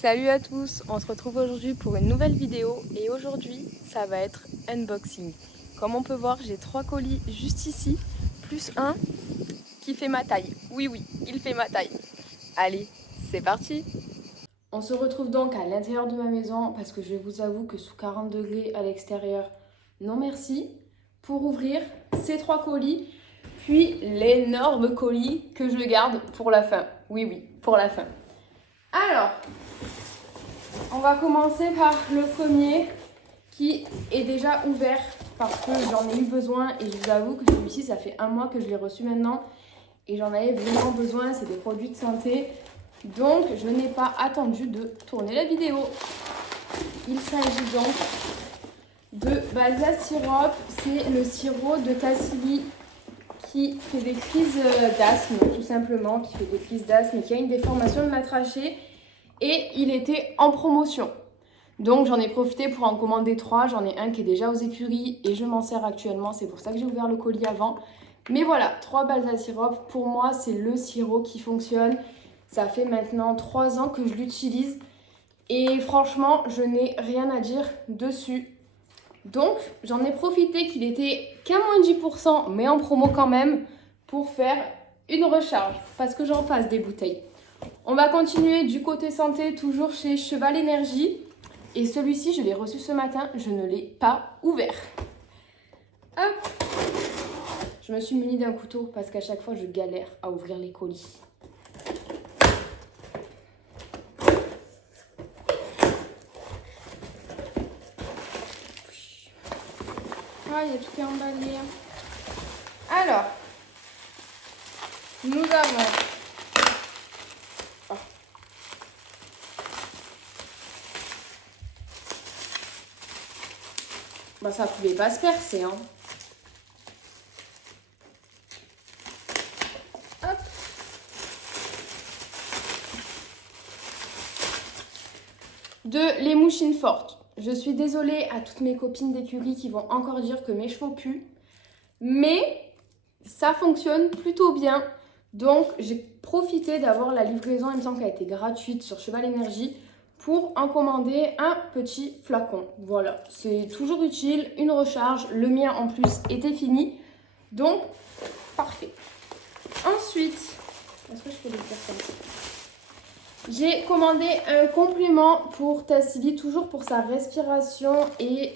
Salut à tous, on se retrouve aujourd'hui pour une nouvelle vidéo et aujourd'hui ça va être unboxing. Comme on peut voir, j'ai 3 colis juste ici, plus un qui fait ma taille. Oui, il fait ma taille. Allez, c'est parti! On se retrouve donc à l'intérieur de ma maison parce que je vous avoue que sous 40 degrés à l'extérieur, non merci, pour ouvrir ces 3 colis, puis l'énorme colis que je garde pour la fin. Oui, pour la fin. Alors, on va commencer par le premier qui est déjà ouvert parce que j'en ai eu besoin et je vous avoue que celui-ci, ça fait un mois que je l'ai reçu maintenant et j'en avais vraiment besoin, c'est des produits de santé. Donc, je n'ai pas attendu de tourner la vidéo. Il s'agit donc de Balsa Syrup, c'est le sirop de Tassili qui fait des crises d'asthme, tout simplement, qui fait des crises d'asthme et qui a une déformation de la trachée. Et il était en promotion. Donc j'en ai profité pour en commander 3. J'en ai un qui est déjà aux écuries et je m'en sers actuellement. C'est pour ça que j'ai ouvert le colis avant. Mais voilà, 3 Balsa Syrup. Pour moi, c'est le sirop qui fonctionne. Ça fait maintenant 3 ans que je l'utilise. Et franchement, je n'ai rien à dire dessus. Donc j'en ai profité qu'il était qu'à moins 10%, mais en promo quand même, pour faire une recharge. Parce que j'en passe des bouteilles. On va continuer du côté santé, toujours chez Cheval Énergie. Et celui-ci, je l'ai reçu ce matin, je ne l'ai pas ouvert. Hop! Je me suis munie d'un couteau parce qu'à chaque fois, je galère à ouvrir les colis. Ah, il y a tout qui est emballé. Alors, nous avons... Bah, ça pouvait pas se percer, hein. Hop. De les mouchines fortes. Je suis désolée à toutes mes copines d'écurie qui vont encore dire que mes chevaux puent. Mais ça fonctionne plutôt bien. Donc, j'ai profité d'avoir la livraison, il me semble qu'elle a été gratuite sur Cheval Énergie, pour en commander un petit flacon. Voilà, c'est toujours utile, une recharge. Le mien en plus était fini, donc parfait. Ensuite, est-ce que je peux le faire comme ça? J'ai commandé un complément pour Tassili, toujours pour sa respiration, et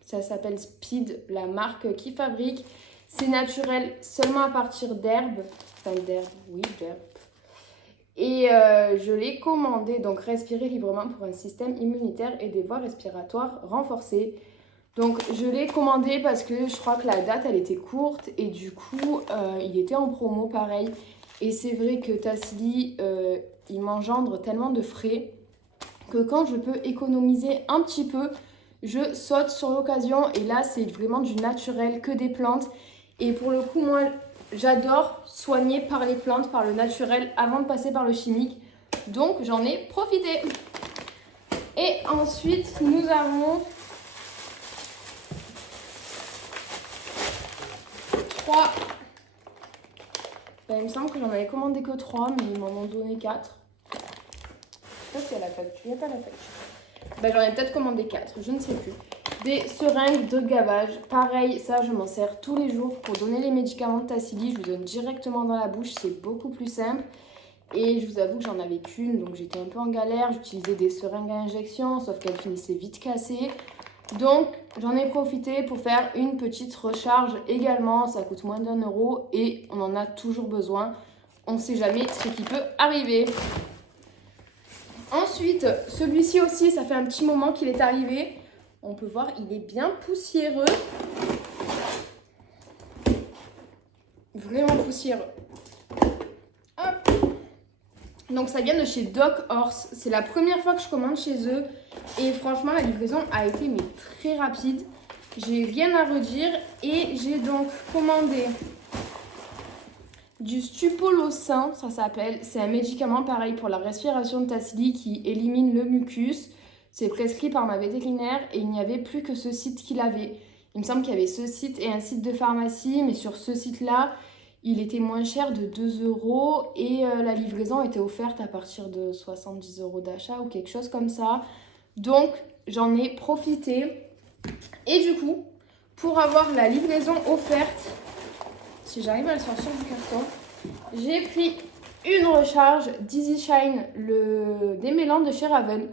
ça s'appelle Speed, la marque qui fabrique. C'est naturel seulement à partir d'herbes, d'herbe. Et je l'ai commandé, donc respirer librement pour un système immunitaire et des voies respiratoires renforcées. Donc je l'ai commandé parce que je crois que la date elle était courte et du coup il était en promo pareil. Et c'est vrai que Tassili il m'engendre tellement de frais que quand je peux économiser un petit peu, je saute sur l'occasion. Et là c'est vraiment du naturel, que des plantes. Et pour le coup moi j'adore soigner par les plantes, par le naturel avant de passer par le chimique. Donc j'en ai profité. Et ensuite nous avons 3. Ben, il me semble que j'en avais commandé que 3, mais ils m'en ont donné 4. Je sais pas s'il y a la facture. Il n'y a pas la facture. Ben, j'en ai peut-être commandé 4, je ne sais plus. Des seringues de gavage. Pareil, ça, je m'en sers tous les jours pour donner les médicaments de Tassili. Je vous donne directement dans la bouche, c'est beaucoup plus simple. Et je vous avoue que j'en avais qu'une, donc j'étais un peu en galère. J'utilisais des seringues à injection, sauf qu'elles finissaient vite cassées. Donc, j'en ai profité pour faire une petite recharge également. Ça coûte moins d'1 € et on en a toujours besoin. On ne sait jamais ce qui peut arriver. Ensuite, celui-ci aussi, ça fait un petit moment qu'il est arrivé. On peut voir, il est bien poussiéreux. Vraiment poussiéreux. Hop. Donc, ça vient de chez Doc Horse. C'est la première fois que je commande chez eux. Et franchement, la livraison a été très rapide. J'ai rien à redire. Et j'ai donc commandé du Stupolocin, ça s'appelle. C'est un médicament pareil pour la respiration de Tassili qui élimine le mucus. C'est prescrit par ma vétérinaire et il n'y avait plus que ce site qui l'avait. Il me semble qu'il y avait ce site et un site de pharmacie, mais sur ce site-là, il était moins cher de 2 euros et la livraison était offerte à partir de 70 euros d'achat ou quelque chose comme ça. Donc j'en ai profité. Et du coup, pour avoir la livraison offerte, si j'arrive à le sortir du carton, j'ai pris une recharge d'Easy Shine, le démêlant de chez Raven,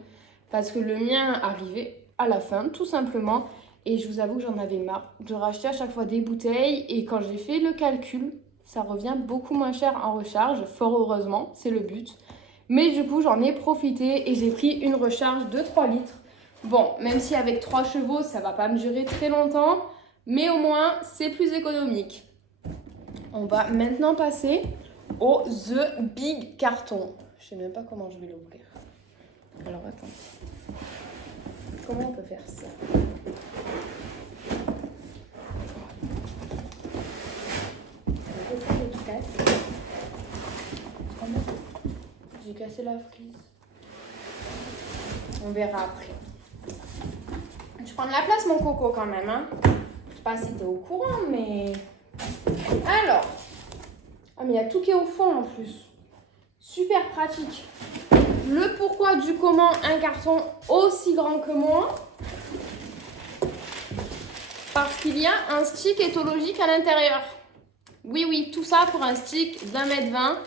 parce que le mien arrivait à la fin, tout simplement. Et je vous avoue que j'en avais marre de racheter à chaque fois des bouteilles. Et quand j'ai fait le calcul, ça revient beaucoup moins cher en recharge, fort heureusement, c'est le but. Mais du coup, j'en ai profité et j'ai pris une recharge de 3 litres. Bon, même si avec 3 chevaux, ça va pas me durer très longtemps, mais au moins, c'est plus économique. On va maintenant passer au The Big Carton. Je sais même pas comment je vais l'ouvrir. Alors, attends. Comment on peut faire ça? J'ai cassé la frise. On verra après. Je prends de la place, mon coco, quand même. Hein. Je sais pas si t'es au courant, mais... Alors. Ah, mais il y a tout qui est au fond, en plus. Super pratique. Le pourquoi du comment un carton aussi grand que moi. Parce qu'il y a un stick éthologique à l'intérieur. Oui, oui, tout ça pour un stick d'1,20 m.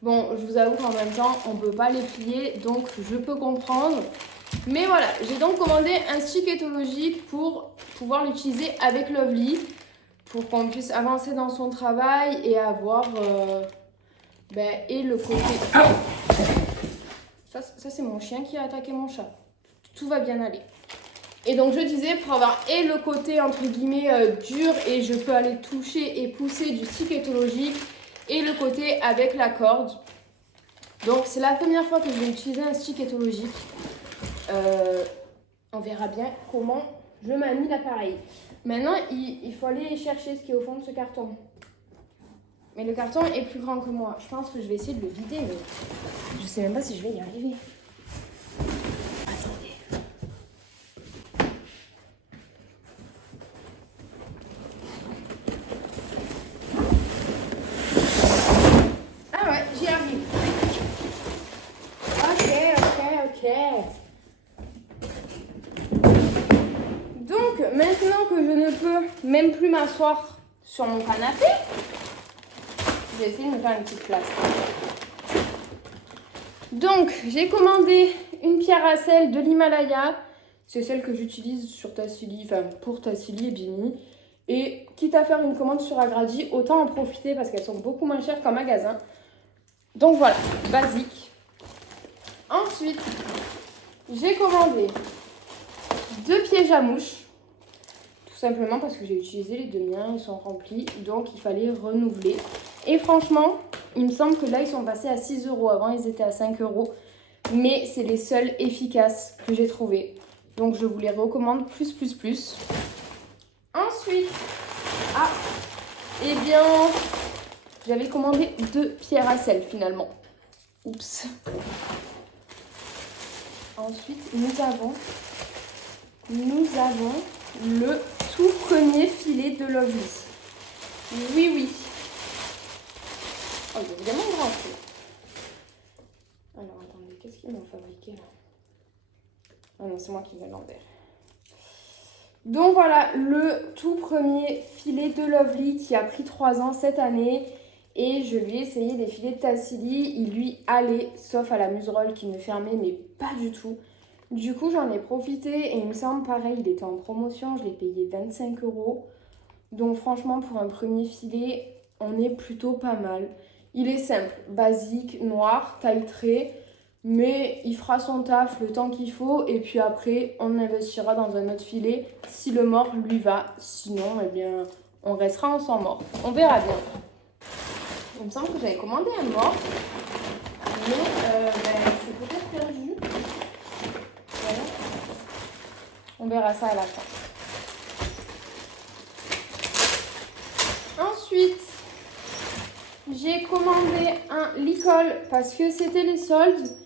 Bon, je vous avoue qu'en même temps, on ne peut pas les plier, donc je peux comprendre. Mais voilà, j'ai donc commandé un stick éthologique pour pouvoir l'utiliser avec Lovely, pour qu'on puisse avancer dans son travail et avoir et le côté... Ça c'est mon chien qui a attaqué mon chat. Tout va bien aller. Et donc je disais, pour avoir et le côté entre guillemets dur et je peux aller toucher et pousser du stick éthologique, et le côté avec la corde. Donc c'est la première fois que je vais utiliser un stick éthologique. On verra bien comment je manie l'appareil. Maintenant, il faut aller chercher ce qui est au fond de ce carton. Mais le carton est plus grand que moi. Je pense que je vais essayer de le vider, mais je sais même pas si je vais y arriver. Attendez. Ah ouais, j'y arrive. Ok. Donc, maintenant que je ne peux même plus m'asseoir sur mon canapé, je vais essayer de me faire une petite place. Donc, j'ai commandé une pierre à sel de l'Himalaya. C'est celle que j'utilise sur Tassili, enfin pour Tassili et Bini. Et quitte à faire une commande sur Agradi, autant en profiter parce qu'elles sont beaucoup moins chères qu'en magasin. Donc voilà, basique. Ensuite, j'ai commandé 2 pièges à mouches. Tout simplement parce que j'ai utilisé les 2 miens, ils sont remplis. Donc il fallait renouveler. Et franchement, il me semble que là, ils sont passés à 6 euros. Avant, ils étaient à 5 euros. Mais c'est les seuls efficaces que j'ai trouvés. Donc, je vous les recommande plus. Ensuite, j'avais commandé 2 pierres à sel, finalement. Oups. Ensuite, nous avons le tout premier filet de Lovely. Oui. Oh, il est vraiment grand. Alors, attendez, qu'est-ce qu'ils m'ont fabriqué là? Ah non, c'est moi qui vais l'envers. Donc voilà, le tout premier filet de Lovely qui a pris 3 ans cette année. Et je lui ai essayé des filets de Tassili. Il lui allait, sauf à la muserolle qui me fermait, mais pas du tout. Du coup, j'en ai profité et il me semble pareil, il était en promotion. Je l'ai payé 25 euros. Donc franchement, pour un premier filet, on est plutôt pas mal. Il est simple, basique, noir, taille trait, mais il fera son taf le temps qu'il faut. Et puis après, on investira dans un autre filet si le mort lui va. Sinon, eh bien, on restera en sans mort. On verra bien. Il me semble que j'avais commandé un mort, mais c'est peut-être perdu. Voilà. On verra ça à la fin. Ensuite, j'ai commandé un licol parce que c'était les soldes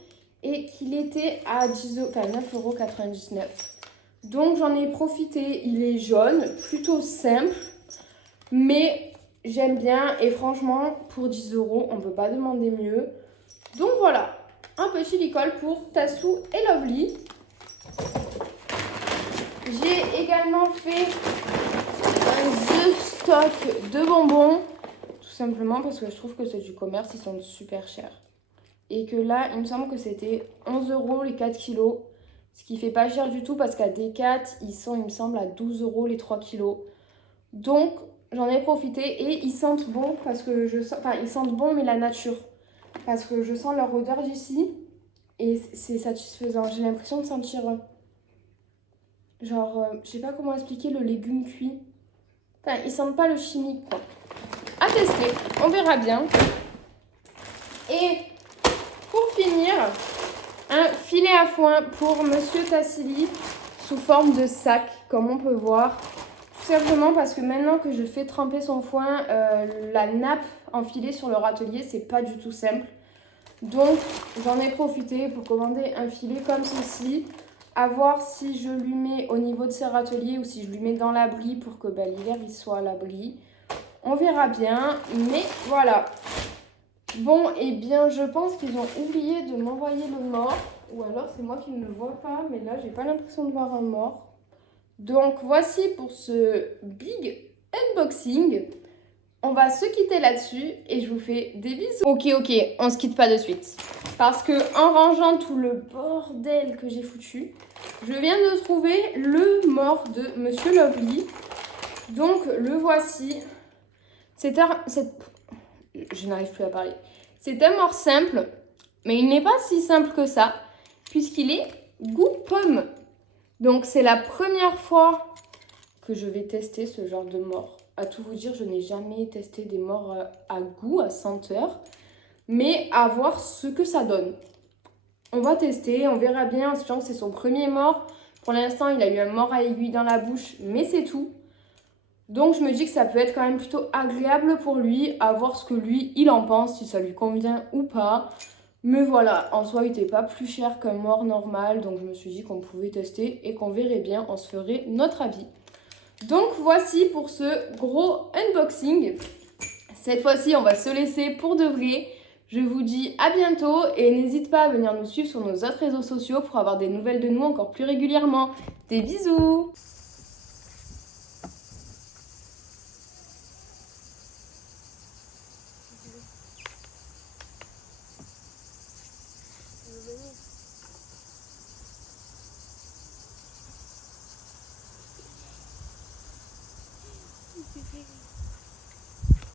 et qu'il était à 9,99 €. Donc j'en ai profité. Il est jaune, plutôt simple, mais j'aime bien et franchement, pour 10 €, on ne peut pas demander mieux. Donc voilà, un petit licol pour Tassou et Lovely. J'ai également fait un The Stock de bonbons, tout simplement parce que je trouve que ceux du commerce, ils sont super chers. Et que là, il me semble que c'était 11 € les 4 kilos, ce qui fait pas cher du tout parce qu'à Decat, ils sont, il me semble, à 12 € les 3 kilos. Donc, j'en ai profité et ils sentent bon parce que je sens, enfin, ils sentent bon, mais la nature. Parce que je sens leur odeur d'ici et c'est satisfaisant. J'ai l'impression de sentir, genre, je sais pas comment expliquer, le légume cuit. Enfin, ils sentent pas le chimique, quoi. À tester, on verra bien. Et pour finir, un filet à foin pour Monsieur Tassili sous forme de sac, comme on peut voir. Tout simplement parce que maintenant que je fais tremper son foin, la nappe enfilée sur le râtelier, c'est pas du tout simple. Donc, j'en ai profité pour commander un filet comme ceci. À voir si je lui mets au niveau de ses râteliers ou si je lui mets dans l'abri pour que l'hiver il soit à l'abri. On verra bien, mais voilà. Bon, et bien, je pense qu'ils ont oublié de m'envoyer le mort. Ou alors, c'est moi qui ne le vois pas, mais là, j'ai pas l'impression de voir un mort. Donc, voici pour ce big unboxing. On va se quitter là-dessus et je vous fais des bisous. Ok, on se quitte pas de suite. Parce que en rangeant tout le bordel que j'ai foutu, je viens de trouver le mort de Monsieur Lovely. Donc, le voici. Je n'arrive plus à parler. C'est un mort simple, mais il n'est pas si simple que ça, puisqu'il est goût pomme. Donc c'est la première fois que je vais tester ce genre de mort. À tout vous dire, je n'ai jamais testé des morts à goût, à senteur, mais à voir ce que ça donne. On va tester, on verra bien, sachant que c'est son premier mort. Pour l'instant, il a eu un mort à aiguille dans la bouche, mais c'est tout. Donc je me dis que ça peut être quand même plutôt agréable pour lui, à voir ce que lui, il en pense, si ça lui convient ou pas. Mais voilà, en soi, il n'était pas plus cher qu'un mort normal, donc je me suis dit qu'on pouvait tester et qu'on verrait bien, on se ferait notre avis. Donc voici pour ce gros unboxing. Cette fois-ci, on va se laisser pour de vrai. Je vous dis à bientôt et n'hésite pas à venir nous suivre sur nos autres réseaux sociaux pour avoir des nouvelles de nous encore plus régulièrement. Des bisous!